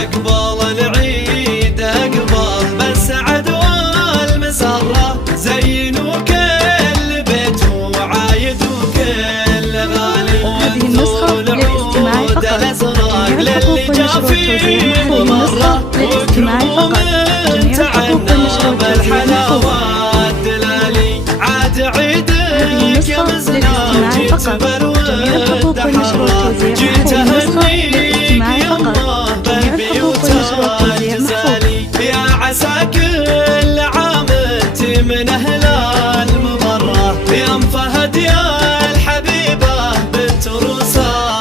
اقبل العيد اقبل بالسعد والمسرة، زينوا كل بيت وعايد وكل غالي. هذه النسخة للاستماع فقط. جميع الحقوق والنشر والتوزيع. هذه النسخة للاستماع فقط. جميع الحقوق والنشر والتوزيع الحلاوات دلالي. عاد عيدك يا مزنا جيت بالود حرة، جيت اهنيك يمه بالبيوت الجزالي. يا عسى كل عام انت من اهل المبرة، يا ام فهد يا الحبيبة بنت روس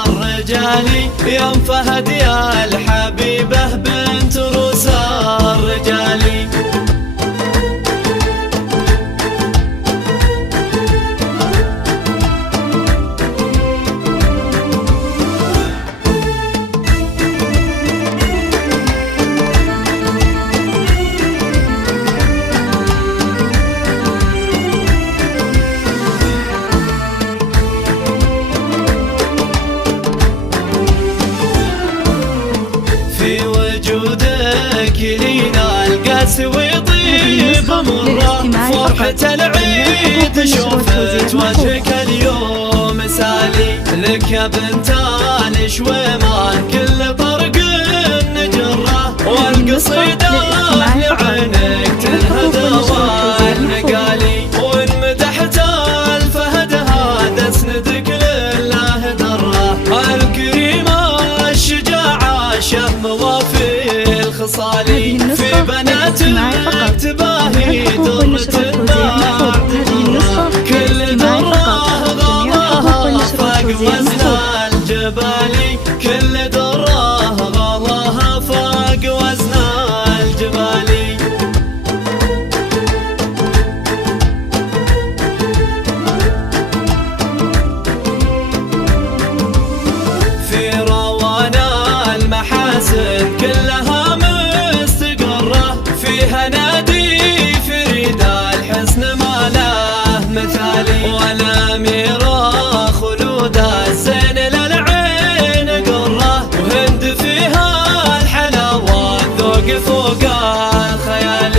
الرجالي. يا ام فهد يا الحبيبة بنت روس الرجالي. في وجودك لينا القاس ويطيب مرة، فرحة العيد شوفت وجهك اليوم مثالي. لك يا بنت الشويمان كل طرق نجرة، والقصيدة لعينك تنهد والنقالي. وان مدحت الفهد هذا اسندك لله درة، الكريمة الشجاعة شم وفي الخصالي. في بناتك تباهي درة النار، كل درة غلاها فاق وزن الجبالي. كل درة غلاها فاق وزن الجبالي. في روانا المحاسن كلها مستقرة، فيها نادي فريد الحسن ما له مثالي. والأميرة خلودها الزين للعين قرة، وهند فيها الحلاوة الذوق فوق الخيال.